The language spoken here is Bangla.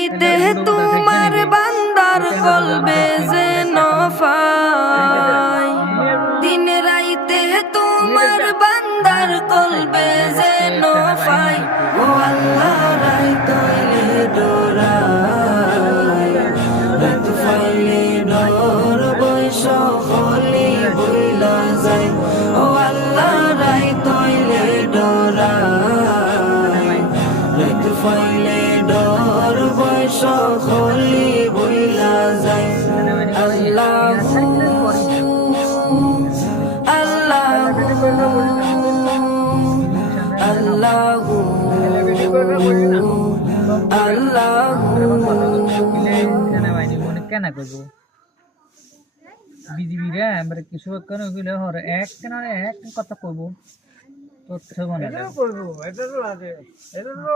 রাইতে তোমার বান্দার কলবে যেন পাই, দিন রাইতে তোমার বান্দার কলবে যেন পাই। ও আল্লাহ রাইত হইলে ডোরাই, রাইত ফাইলে ডর বৈশ হলি বইলা যায়। ও আল্লাহ রাইত হইলে ডোরাই, রাইত ফাইলে ডর বৈশ হলি বইলা যায়। আল্লাহু আল্লাহু কেন করবো বিজিবিরা আমরা কিছু কেন গেলে হরে এক কেন এক কথা করবো তথ্য বানাবো করবো, এটা তো আছে, এটা তো